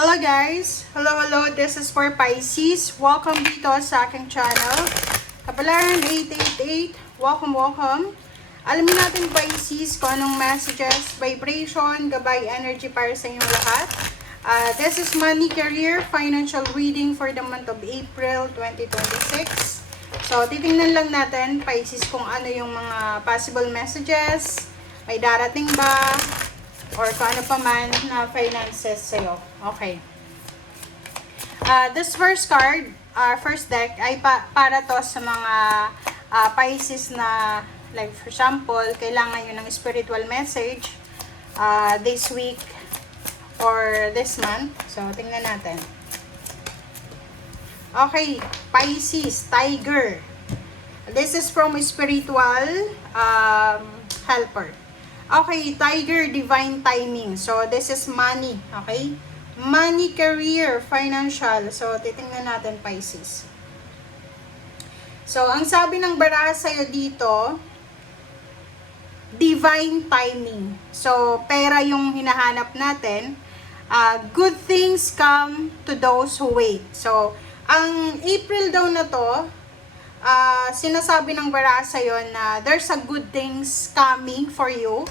Hello guys! Hello! This is for Pisces. Welcome dito sa aking channel. Kapalaran 888. Welcome! Alamin natin Pisces kung anong messages, vibration, gabay, energy para sa inyong lahat. This is money, career, financial reading for the month of April 2026. So, titingnan lang natin Pisces kung ano yung mga possible messages, may darating ba, or kung ano pa man na finances sa'yo. Okay. This first card, first deck, ay para to sa mga Pisces na, like for example, kailangan yun ng spiritual message this week or this month. So, tingnan natin. Okay, Pisces, Tiger. This is from spiritual helper. Okay, Tiger, divine timing. So, this is money. Okay? Money, career, financial. So, titingnan natin, Pisces. So, ang sabi ng baraha sa'yo dito, divine timing. So, pera yung hinahanap natin. Good things come to those who wait. So, ang April daw na to, sinasabi ng baraha sa'yo na there's a good things coming for you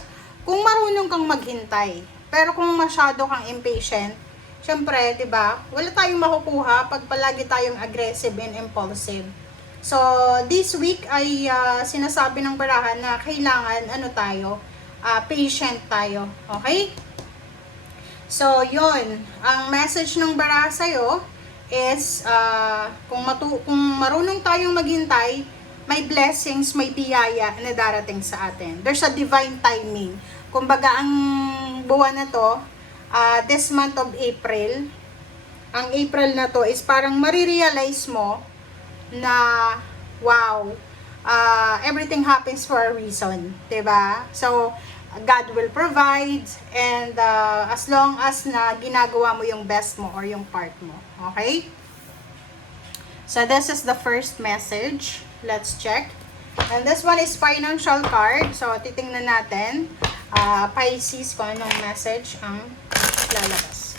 kung marunong kang maghintay. Pero kung masyado kang impatient, syempre, 'di ba? Wala tayong makukuha pag palagi tayong aggressive and impulsive. So, this week ay sinasabi ng baraha na kailangan patient tayo. Okay? So, 'yon. Ang message ng baraha sa'yo is kung marunong tayong maghintay, may blessings, may biyaya na darating sa atin. There's a divine timing. Kumbaga, ang buwan na to, this month of April, ang April na to is parang marirealize mo na, wow, everything happens for a reason. Diba? So, God will provide, and as long as na ginagawa mo yung best mo or yung part mo. Okay? So, this is the first message. Let's check. And this one is financial card. So, titingnan natin, Pisces, kung anong message ang lalabas.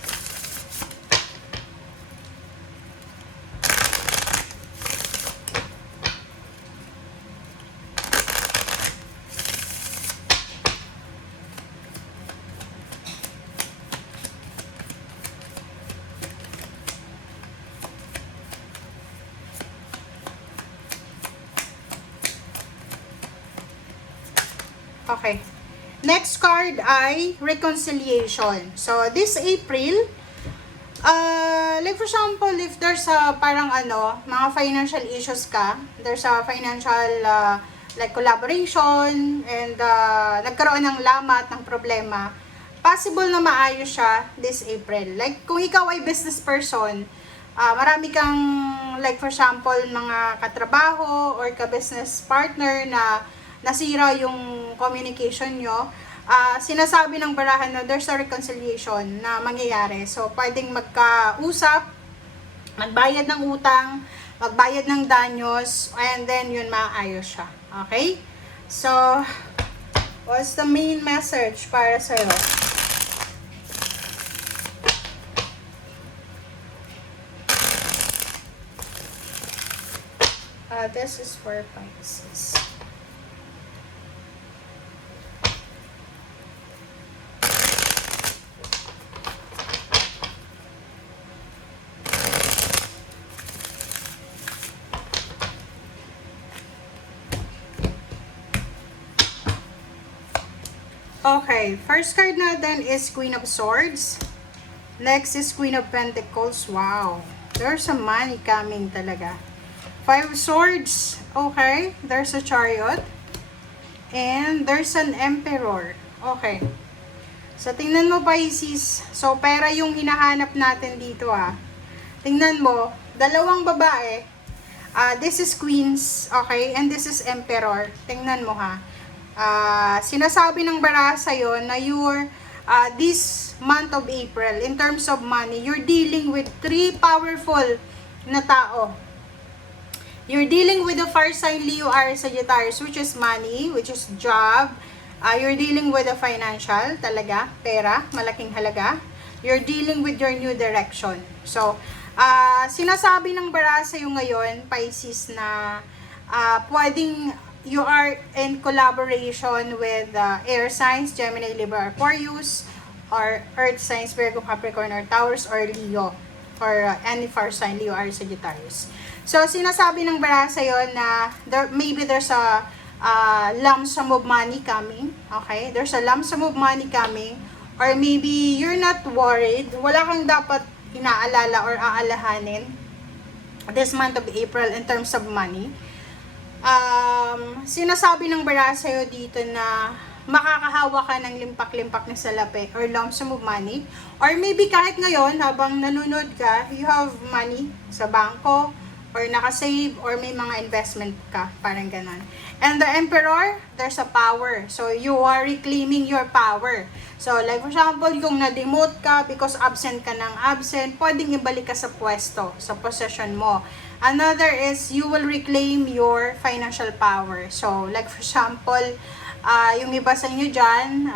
Okay. Next card ay reconciliation. So, this April, like for example, if there's mga financial issues ka, there's a financial, like collaboration, and nagkaroon ng lamat, ng problema, possible na maayos siya this April. Like, kung ikaw ay business person, marami kang, like for example, mga katrabaho or ka-business partner na nasira yung communication nyo, sinasabi ng barahan na there's a reconciliation na mangyayari. So, pwedeng magkausap, magbayad ng utang, magbayad ng danyos, and then yun, maayos siya. Okay? So, what's the main message para sa'yo? This is for Pisces. Okay, first card natin is Queen of Swords. Next is Queen of Pentacles. Wow, there's some money coming talaga. Five of Swords. Okay, there's a Chariot. And there's an Emperor. Okay. So, tingnan mo Pisces. So, pera yung hinahanap natin dito Tingnan mo, dalawang babae. This is Queens. Okay, and this is Emperor. Tingnan mo sinasabi ng baraha sa'yo na this month of April, in terms of money, you're dealing with three powerful na tao. You're dealing with the fire sign Leo, Aries, Sagittarius, which is money, which is job. You're dealing with the financial, talaga, pera, malaking halaga. You're dealing with your new direction. So, sinasabi ng bara sa'yo ngayon, Pisces, na pwedeng you are in collaboration with air signs, Gemini, Libra, Aquarius, or earth signs, Virgo, Capricorn, or Taurus, or Leo, or any fire sign, Leo, or Sagittarius. So, sinasabi ng bara sa'yo na maybe there's a lump sum of money coming, okay? There's a lump sum of money coming, or maybe you're not worried, wala kang dapat inaalala or aalahanin this month of April in terms of money. Sinasabi ng bara sa'yo dito na makakahawa ka ng limpak-limpak na salapi or lump sum of money, or maybe kahit ngayon habang nanonood ka, you have money sa bangko or nakasave or may mga investment ka, parang ganon. And the Emperor, there's a power, so you are reclaiming your power. So like for example, kung na-demote ka because absent ka ng absent, pwedeng ibalik ka sa pwesto, sa possession mo. Another is you will reclaim your financial power. So like for example, yung iba sa inyo dyan,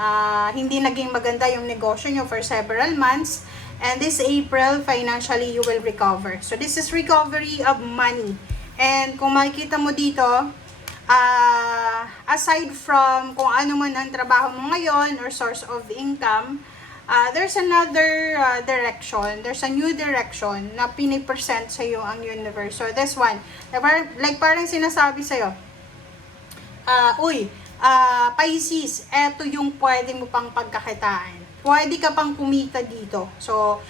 hindi naging maganda yung negosyo nyo for several months, and this April, financially, you will recover. So this is recovery of money. And kung makikita mo dito, aside from kung ano man ang trabaho mo ngayon or source of income, there's another direction, there's a new direction na pinipresent sa iyo ang universe. So this one, like parang sinasabi sa iyo, Pisces, eto yung pwede mo pang pagkakitaan. Pwede ka pang kumita dito. So,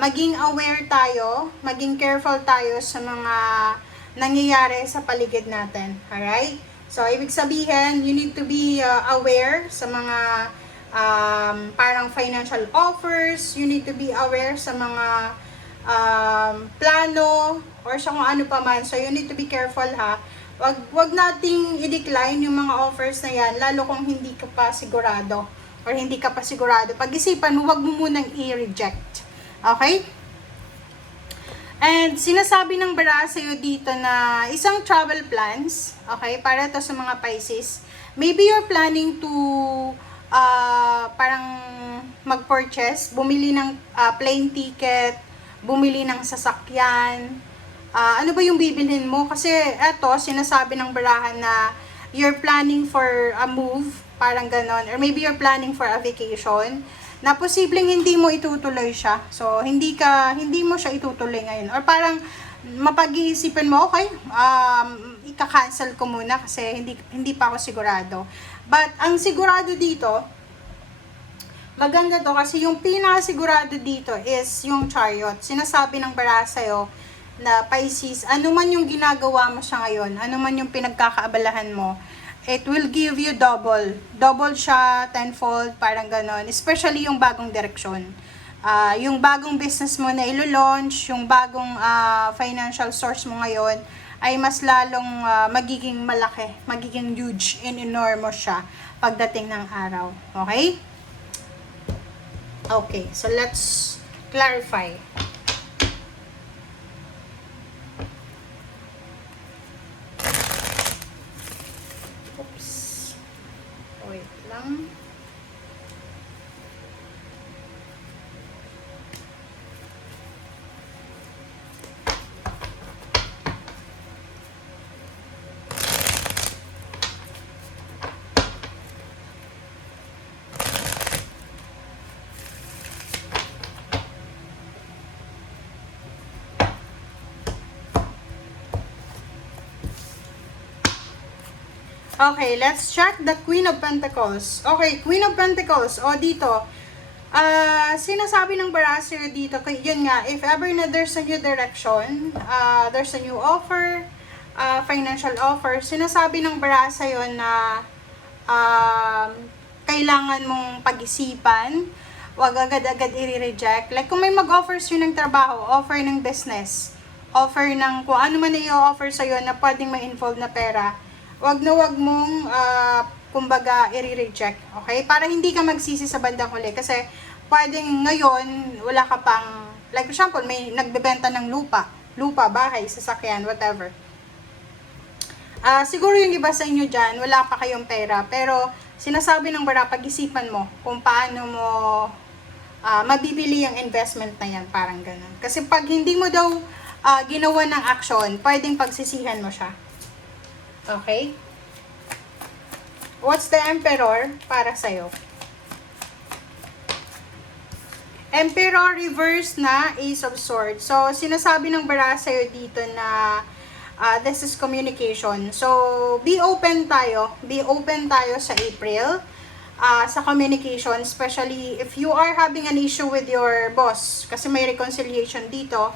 maging aware tayo, maging careful tayo sa mga nangyayari sa paligid natin. Alright? So, ibig sabihin, you need to be aware sa mga parang financial offers. You need to be aware sa mga plano or sa kung ano pa man. So, you need to be careful, ha. Wag nating i-decline yung mga offers na yan, lalo kung hindi ka pa sigurado or hindi ka pa sigurado. Pag-isipan mo, wag mo munang i-reject. Okay? And sinasabi ng bara sa'yo dito na isang travel plans, okay, para to sa mga Pisces. Maybe you're planning to parang mag-purchase, bumili ng plane ticket, bumili ng sasakyan. Ano ba yung bibilhin mo? Kasi eto, sinasabi ng barahan na you're planning for a move, parang ganon, or maybe you're planning for a vacation, na posibleng hindi mo itutuloy siya. So, hindi mo siya itutuloy ngayon. Or parang mapag-iisipan mo, okay, ika-cancel ko muna kasi hindi pa ako sigurado. But, ang sigurado dito, maganda to kasi yung pinakasigurado dito is yung Chariot. Sinasabi ng bara sa'yo na Pisces, ano man yung ginagawa mo siya ngayon, ano man yung pinagkakaabalahan mo, it will give you double. Double siya, tenfold, parang ganon. Especially yung bagong direksyon. Yung bagong business mo na ilo-launch, yung bagong financial source mo ngayon, ay mas lalong magiging malaki, magiging huge and enormous siya pagdating ng araw. Okay? Okay, so let's clarify. Wait lang. Okay, let's check the Queen of Pentacles. Okay, Queen of Pentacles. O, dito. Sinasabi ng barasyo dito, yun nga, if ever na there's a new direction, there's a new offer, financial offer, sinasabi ng barasyo na kailangan mong pag-isipan, wag agad-agad i-reject. Like, kung may mag-offers yun ng trabaho, offer ng business, offer ng kung ano man na i-offer sa'yo na pwedeng ma-involve na pera, wag mong kumbaga i-reject, okay? Para hindi ka magsisi sa bandang huli kasi pwedeng ngayon wala ka pang, like for example, may nagbebenta ng lupa, bahay, sasakyan, whatever. Siguro yung iba sa inyo dyan, wala pa kayong pera, pero sinasabi ng bara, pag-isipan mo kung paano mo mabibili yung investment na yan, parang ganun. Kasi pag hindi mo daw ginawa ng action, pwedeng pagsisihan mo siya. Okay? What's the Emperor para sa'yo? Emperor reverse na Ace of Swords. So, sinasabi ng baraha sa'yo dito na this is communication. So, be open tayo. Be open tayo sa April. Sa communication, especially if you are having an issue with your boss. Kasi may reconciliation dito.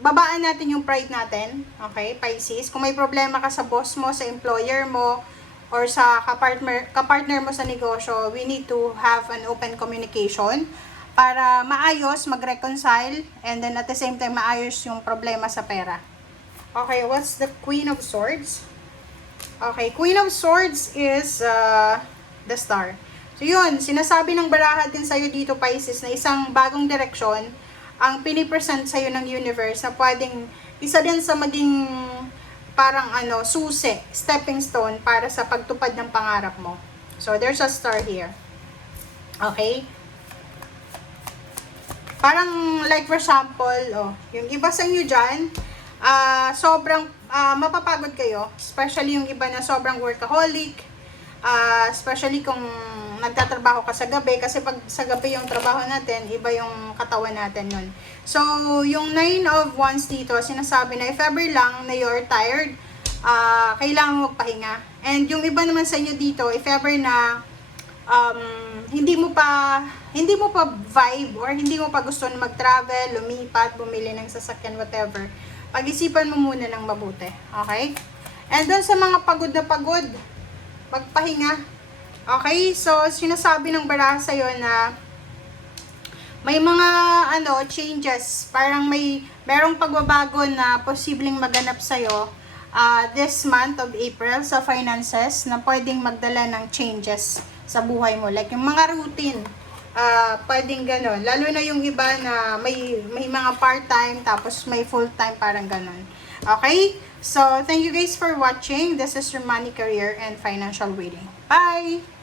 Babaan natin yung pride natin. Okay, Pisces. Kung may problema ka sa boss mo, sa employer mo, or sa kapartner mo sa negosyo, we need to have an open communication para maayos, mag-reconcile, and then at the same time, maayos yung problema sa pera. Okay, what's the Queen of Swords? Okay, Queen of Swords is the Star. So yun, sinasabi ng baraha din sa'yo dito, Pisces, na isang bagong direksyon ang pinipresent sa'yo ng universe na pwedeng isa din sa maging parang susi, stepping stone para sa pagtupad ng pangarap mo. So, there's a star here. Okay? Parang, like for example, yung iba sa inyo dyan, sobrang mapapagod kayo. Especially yung iba na sobrang workaholic. Especially kung nagtatrabaho ka sa gabi. Kasi pag sa gabi yung trabaho natin, iba yung katawan natin nun. So, yung 9 of Wands dito, sinasabi na if ever lang na you're tired, kailangan mo magpahinga. And yung iba naman sa inyo dito, if ever na hindi mo pa vibe or hindi mo pa gusto na mag-travel, lumipat, bumili ng sasakyan, whatever, pag-isipan mo muna ng mabuti. Okay? And then sa mga pagod na pagod, magpahinga. Okay? So, sinasabi ng baraha sa'yo na may mga changes, parang merong pagbabago na posibleng maganap sa'yo this month of April sa finances na pwedeng magdala ng changes sa buhay mo. Like yung mga routine, pwedeng gano'n. Lalo na yung iba na may mga part-time tapos may full-time, parang gano'n. Okay? So, thank you guys for watching. This is your money, career, and financial reading. Bye!